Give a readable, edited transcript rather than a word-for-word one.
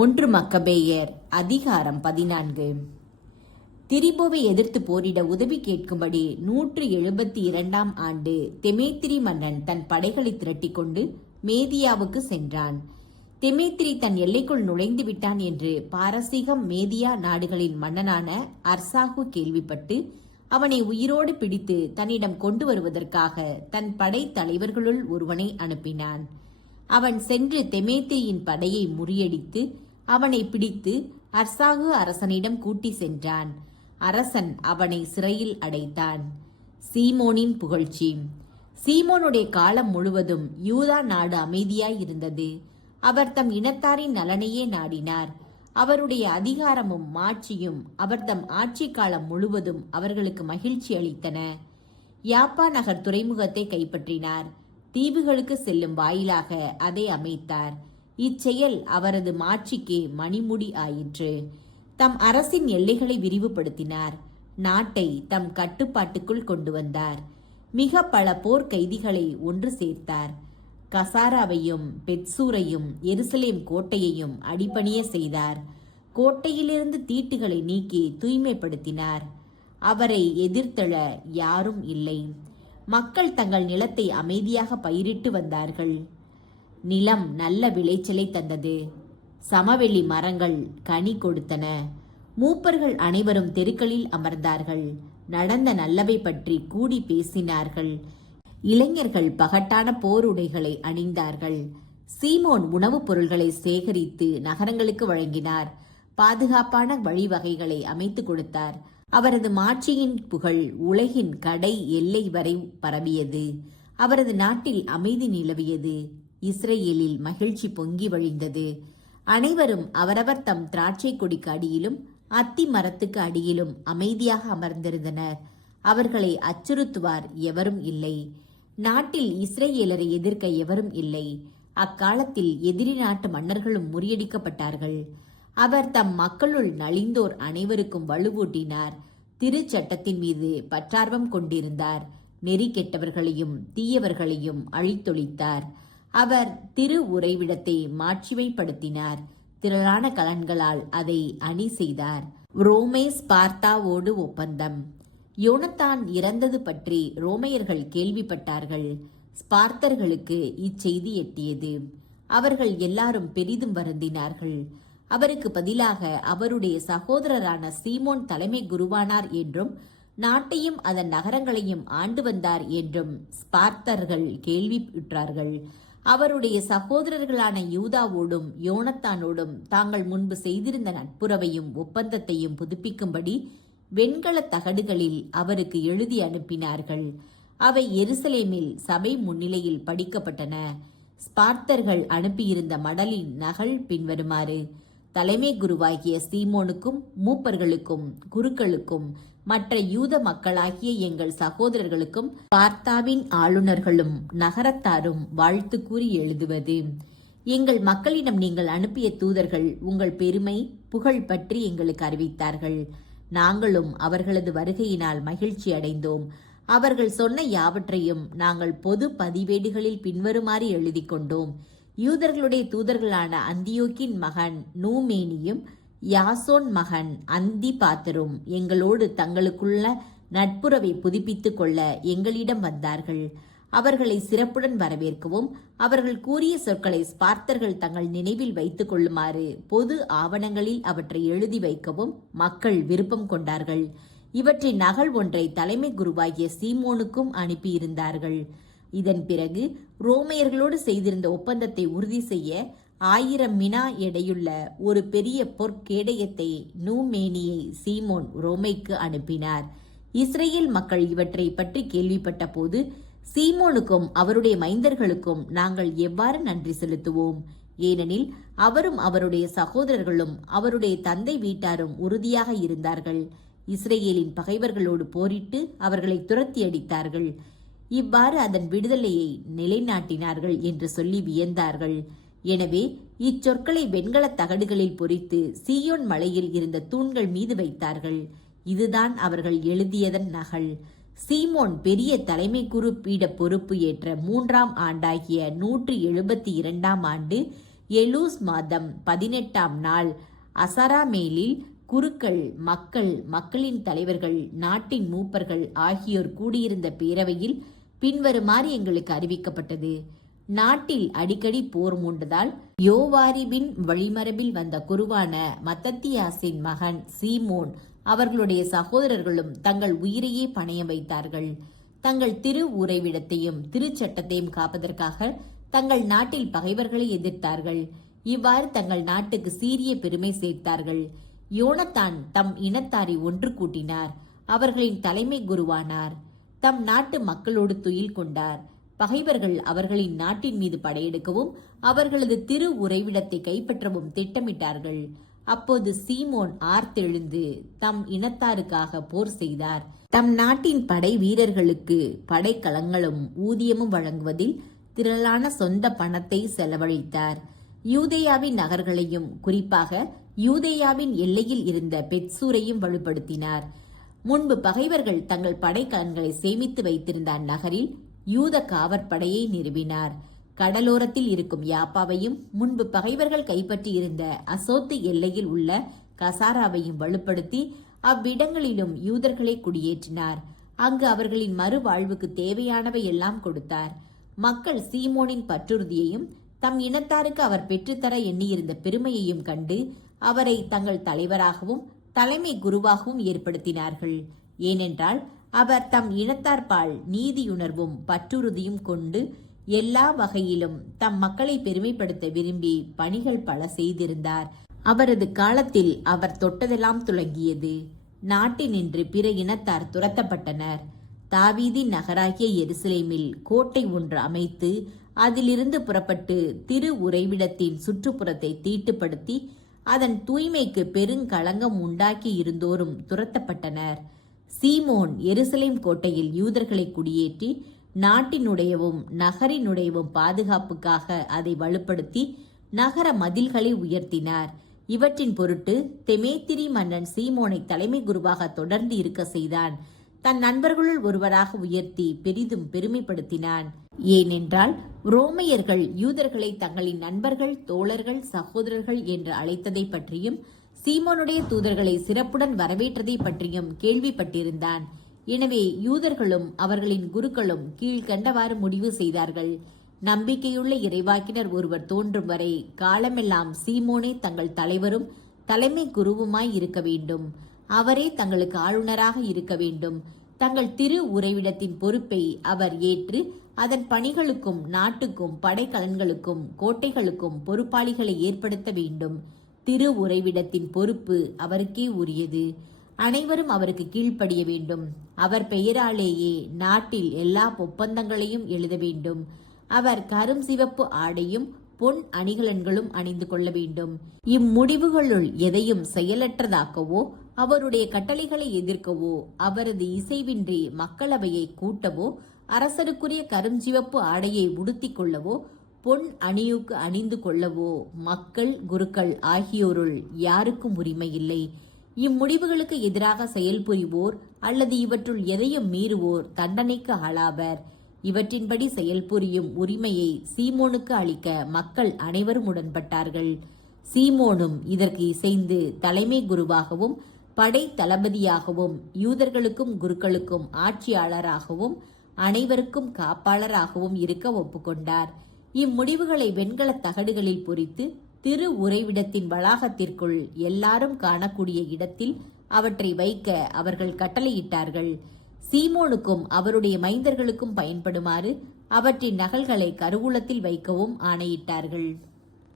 1 மக்கபேயர் அதிகாரம் 14. திரிபோவை எதிர்த்து போரிட உதவி கேட்கும்படி 172ஆம் ஆண்டு தெமேத்திரி மன்னன் தன் படைகளை திரட்டிக் கொண்டு மேதியாவுக்கு சென்றான். தெமேத்திரி தன் எல்லைக்குள் நுழைந்து விட்டான் என்று பாரசீகம் மேதியா நாடுகளின் மன்னனான அர்சாகு கேள்விப்பட்டு அவனை உயிரோடு பிடித்து தன்னிடம் கொண்டு வருவதற்காக தன் படை தலைவர்களுள் ஒருவனை அனுப்பினான். அவன் சென்று தெமேத்திரியின் படையை முறியடித்து அவனை பிடித்து அர்சாகு அரசனிடம் கூட்டி சென்றான். அரசன் அவனை சிறையில் அடைத்தான். சீமோனின் புகழ்ச்சி. சீமோனுடைய காலம் முழுவதும் யூதா நாடு அமைதியாய் இருந்தது. அவர் தம் இனத்தாரின் நலனையே நாடினார். அவருடைய அதிகாரமும் மாட்சியும் அவர் தம் ஆட்சி காலம் முழுவதும் அவர்களுக்கு மகிழ்ச்சி அளித்தன. யாப்பா நகர் துறைமுகத்தை கைப்பற்றினார். தீவுகளுக்கு செல்லும் வாயிலாக அதை அமைத்தார். இச்செயல் அவரது மாட்சிக்கே மணிமுடி ஆயிற்று. தம் அரசின் எல்லைகளை விரிவுபடுத்தினார். நாட்டை தம் கட்டுப்பாட்டுக்குள் கொண்டு வந்தார். மிக பல போர் கைதிகளை ஒன்று சேர்த்தார். கசாராவையும் பெட்சூரையும் எருசலேம் கோட்டையையும் அடிபணிய செய்தார். கோட்டையிலிருந்து தீட்டுகளை நீக்கி தூய்மைப்படுத்தினார். அவரை எதிர்த்தெழ யாரும் இல்லை. மக்கள் தங்கள் நிலத்தை அமைதியாக பயிரிட்டு வந்தார்கள். நிலம் நல்ல விளைச்சலை தந்தது. சமவெளி மரங்கள் கனி கொடுத்தன. மூப்பர்கள் அனைவரும் தெருக்களில் அமர்ந்தார்கள். நடந்த நல்லவை பற்றி கூடி பேசினார்கள். இளைஞர்கள் பகட்டான போருடைகளை அணிந்தார்கள். சீமோன் உணவுப் பொருள்களை சேகரித்து நகரங்களுக்கு வழங்கினார். பாதுகாப்பான வழிவகைகளை அமைத்து கொடுத்தார். அவரது மாட்சியின் புகழ் உலகின் கடை எல்லை வரை பரவியது. அவரது நாட்டில் அமைதி நிலவியது. இஸ்ரேலில் மகிழ்ச்சி பொங்கி வழிந்தது. அனைவரும் அவரவர் தம் திராட்சை கொடிக்கு அடியிலும் அத்தி மரத்துக்கு அடியிலும் அமைதியாக அமர்ந்திருந்தனர். அவர்களை அச்சுறுத்துவார் எவரும் இல்லை. நாட்டில் இஸ்ரேலரை எதிர்க்க எவரும் இல்லை. அக்காலத்தில் எதிரி நாட்டு மன்னர்களும் முறியடிக்கப்பட்டார்கள். அவர் தம் மக்களுள் நலிந்தோர் அனைவருக்கும் வலுவூட்டினார். திருச்சட்டத்தின் மீது பற்றார்வம் கொண்டிருந்தார். நெறி கெட்டவர்களையும் தீயவர்களையும் அழித்தொழித்தார். அவர் திரு உறைவிடத்தை மாட்சிமைப்படுத்தினார். திரளான கலன்களால் அதை அணி செய்தார். ரோமே ஸ்பார்த்தாவோடு ஒப்பந்தம். யோனத்தான் இறந்தது பற்றி ரோமையர்கள் கேள்விப்பட்டார்கள். ஸ்பார்த்தர்களுக்கு இச்செய்தி எட்டியது. அவர்கள் எல்லாரும் பெரிதும் வருந்தினார்கள். அவருக்கு பதிலாக அவருடைய சகோதரரான சீமோன் தலைமை குருவானார் என்றும் நாட்டையும் அதன் நகரங்களையும் ஆண்டு வந்தார் என்றும் ஸ்பார்த்தர்கள் கேள்வியுற்றார்கள். அவருடைய சகோதரர்களான யூதாவோடும் யோனத்தானோடும் தாங்கள் முன்பு செய்திருந்த நட்புறவையும் ஒப்பந்தத்தையும் புதுப்பிக்கும்படி வெண்கல தகடுகளில் அவருக்கு எழுதி அனுப்பினார்கள். அவை எருசலேமில் சபை முன்னிலையில் படிக்கப்பட்டன. ஸ்பார்த்தர்கள் அனுப்பியிருந்த மடலின் நகல் பின்வருமாறு: தலைமை குருவாகிய சீமோனுக்கும் மூப்பர்களுக்கும் குருக்களுக்கும் மற்ற யூத மக்களாகிய எங்கள் சகோதரர்களுக்கும் பார்த்தாவின் ஆளுநர்களும் நகரத்தாரும் வாழ்த்து கூறி எழுதுவது: எங்கள் மக்களிடம் நீங்கள் அனுப்பிய தூதர்கள் உங்கள் பெருமை புகழ் பற்றி எங்களுக்கு அறிவித்தார்கள். நாங்களும் அவர்களது வருகையினால் மகிழ்ச்சி அடைந்தோம். அவர்கள் சொன்ன யாவற்றையும் நாங்கள் பொது பதிவேடுகளில் பின்வருமாறு எழுதி கொண்டோம். யூதர்களுடைய தூதர்களான அந்தியோக்கின் மகன் நூமேனியும் யாசோன் மகன் அந்தி பாத்தரும் எங்களோடு தங்களுக்குள்ள நட்புறவை புதுப்பித்துக் கொள்ள எங்களிடம் வந்தார்கள். அவர்களை சிறப்புடன் வரவேற்கவும் அவர்கள் கூறிய சொற்களை ஸ்பார்த்தர்கள் தங்கள் நினைவில் வைத்துக் கொள்ளுமாறு பொது ஆவணங்களில் அவற்றை எழுதி வைக்கவும் மக்கள் விருப்பம் கொண்டார்கள். இவற்றின் நகல் ஒன்றை தலைமை குருவாகிய சீமோனுக்கும் அனுப்பியிருந்தார்கள். இதன் பிறகு ரோமையர்களோடு செய்திருந்த ஒப்பந்தத்தை உறுதி செய்ய 1000 மினா எடையுள்ள ஒரு பெரிய பொற்கேடயத்தை நூமேனியை சீமோன் ரோமைக்கு அனுப்பினார். இஸ்ரேல் மக்கள் இவற்றை பற்றி கேள்விப்பட்ட போது சீமோனுக்கும் அவருடைய மைந்தர்களுக்கும் நாங்கள் எவ்வாறு நன்றி செலுத்துவோம்? ஏனெனில் அவரும் அவருடைய சகோதரர்களும் அவருடைய தந்தை வீட்டாரும் உறுதியாக இருந்தார்கள். இஸ்ரேலின் பகைவர்களோடு போரிட்டு அவர்களை துரத்தி அடித்தார்கள். இவ்வாறு அதன் விடுதலையை நிலைநாட்டினார்கள் என்று சொல்லி வியந்தார்கள். எனவே இச்சொற்களை வெண்கல தகடுகளில் பொறித்து சீயோன் மலையில் இருந்த தூண்கள் மீது வைத்தார்கள். இதுதான் அவர்கள் எழுதியதன் நகல். சீமோன் பெரிய தலைமை குரு பீட பொறுப்பு ஏற்ற 3ஆம் ஆண்டாகிய 172ஆம் ஆண்டு எலூஸ் மாதம் 18ஆம் நாள் அசராமேலில் குருக்கள், மக்களின் தலைவர்கள், நாட்டின் மூப்பர்கள் ஆகியோர் கூடியிருந்த பேரவையில் பின்வருமாறு எங்களுக்கு அறிவிக்கப்பட்டது. நாட்டில் அடிக்கடி போர் மூண்டதால் யோவாரிபின் வழிமரபில் வந்த குருவான மத்தத்தியாசின் மகன் சீமோன் அவர்களுடைய சகோதரர்களும் தங்கள் உயிரையே பணயம் வைத்தார்கள். தங்கள் திரு உறைவிடத்தையும் திருச்சட்டத்தையும் காப்பதற்காக தங்கள் நாட்டில் பகைவர்களை எதிர்த்தார்கள். இவ்வாறு தங்கள் நாட்டுக்கு சீரிய பெருமை சேர்த்தார்கள். யோனத்தான் தம் இனத்தாரை ஒன்று கூட்டினார். அவர்களின் தலைமை குருவானார். தம் நாட்டு மக்களோடு துயில் கொண்டார். பகைவர்கள் அவர்களின் நாட்டின் மீது படையெடுக்கவும் அவர்களது திரு உறைவிடத்தை கைப்பற்றவும் திட்டமிட்டார்கள். அப்போது சீமோன் ஆர்த்தெழுந்து தம் இனத்தாருக்காக போர் செய்தார். தம் நாட்டின் படை வீரர்களுக்கு படைக்கலங்களும் ஊதியமும் வழங்குவதில் திரளான சொந்த பணத்தை செலவழித்தார். யூதேயாவின் நகர்களையும் குறிப்பாக யூதேயாவின் எல்லையில் இருந்த பெத்சூரையும் வலுப்படுத்தினார். முன்பு பகைவர்கள் தங்கள் படைக்கலன்களை சேமித்து வைத்திருந்த அந்நகரில் யூத காவற்படையை நிறுவினார். கடலோரத்தில் இருக்கும் யாப்பாவையும் முன்பு பகைவர்கள் கைப்பற்றி இருந்த அசோத்து எல்லையில் உள்ள கசாராவையும் வலுப்படுத்தி அவ்விடங்களிலும் யூதர்களை குடியேற்றினார். அங்கு அவர்களின் மறுவாழ்வுக்கு தேவையானவை எல்லாம் கொடுத்தார். மக்கள் சீமோனின் பற்றுறுதியையும் தம் இனத்தாருக்கு அவர் பெற்றுத்தர எண்ணியிருந்த பெருமையையும் கண்டு அவரை தங்கள் தலைவராகவும் தலைமை குருவாகவும் ஏற்படுத்தினார்கள். ஏனென்றால் அவர் தம் இனத்தார்பால் நீதியுணர்வும் பற்றுறுதியும் கொண்டு எல்லா வகையிலும் தம் மக்களை பெருமைப்படுத்த விரும்பி பணிகள் பல செய்திருந்தார். அவரது காலத்தில் அவர் தொட்டதெல்லாம் துலங்கியது. நாட்டினின்று பிற இனத்தார் துரத்தப்பட்டனர். தாவீதின் நகராகிய எருசலேமில் கோட்டை ஒன்று அமைத்து அதிலிருந்து புறப்பட்டு திரு உறைவிடத்தின் சுற்றுப்புறத்தை தீட்டுப்படுத்தி அதன் தூய்மைக்கு பெருங்களங்கம் உண்டாக்கி இருந்தோரும் துரத்தப்பட்டனர். சீமோன் எருசலேம் கோட்டையில் யூதர்களை குடியேற்றி நாட்டினுடையவும் நகரினுடையவும் பாதுகாப்புக்காக அதை வலுப்படுத்தி நகர மதில்களை உயர்த்தினார். இவற்றின் பொருட்டு தெமேத்திரி மன்னன் சீமோனை தலைமை குருவாக தொடர்ந்து இருக்க செய்தான். தன் நண்பர்களுள் ஒருவராக உயர்த்தி பெரிதும் பெருமைப்படுத்தினான். ஏனென்றால் ரோமையர்கள் யூதர்களை தங்களின் நண்பர்கள், தோழர்கள், சகோதரர்கள் என்று அழைத்ததை பற்றியும் சீமோனுடைய தூதர்களை சிறப்புடன் வரவேற்றதை பற்றியும் கேள்விப்பட்டிருந்தான். எனவே யூதர்களும் அவர்களின் குருக்களும் கீழ்கண்டவாறு முடிவு செய்தார்கள். நம்பிக்கையுள்ள இறைவாக்கினர் ஒருவர் தோன்றும் வரை காலமெல்லாம் சீமோனே தங்கள் தலைவரும் தலைமை குருவுமாய் இருக்க வேண்டும். அவரே தங்களுக்கு ஆளுநராக இருக்க வேண்டும். தங்கள் திரு உறைவிடத்தின் பொறுப்பை அவர் ஏற்று அதன் பணிகளுக்கும் நாட்டுக்கும் படைக்கலன்களுக்கும் கோட்டைகளுக்கும் பொறுப்பாளிகளை ஏற்படுத்த வேண்டும். திரு உறைவிடத்தின் பொறுப்பு அவருக்கே உரியது. அனைவரும் அவருக்கு கீழ்ப்படிய வேண்டும். அவர் பெயராலேயே நாட்டில் எல்லா ஒப்பந்தங்களையும் எழுத வேண்டும். அவர் கரும் சிவப்பு ஆடையும் பொன் அணிகலன்களும் அணிந்து கொள்ள வேண்டும். இம்முடிவுகளுள் எதையும் செயலற்றதாக்கவோ அவருடைய கட்டளைகளை எதிர்க்கவோ அவரது இசைவின்றி மக்களவையை கூட்டவோ அரசருக்குரிய கருஞ்சிவப்பு ஆடையை உடுத்திக் கொள்ளவோ பொன் அணியுக்கு அணிந்து கொள்ளவோ மக்கள், குருக்கள் ஆகியோருள் யாருக்கும் உரிமை இல்லை. இம்முடிவுகளுக்கு எதிராக செயல்புரிவோர் அல்லது இவற்றுள் எதையும் மீறுவோர் தண்டனைக்கு ஆளாவர். இவற்றின்படி செயல்புரியும் உரிமையை சீமோனுக்கு அளிக்க மக்கள் அனைவரும் உடன்பட்டார்கள். சீமோனும் இதற்கு இசைந்து தலைமை குருவாகவும் படை தளபதியாகவும் யூதர்களுக்கும் குருக்களுக்கும் ஆட்சியாளராகவும் அனைவருக்கும் காப்பாளராகவும் இருக்க ஒப்புக்கொண்டார். இம்முடிவுகளை வெண்கல தகடுகளில் பொறித்து திரு உறைவிடத்தின் வளாகத்திற்குள் எல்லாரும் காணக்கூடிய இடத்தில் அவற்றை வைக்க அவர்கள் கட்டளையிட்டார்கள். சீமோனுக்கும் அவருடைய மைந்தர்களுக்கும் பயன்படுமாறு அவற்றின் நகல்களை கருவூலத்தில் வைக்கவும் ஆணையிட்டார்கள்.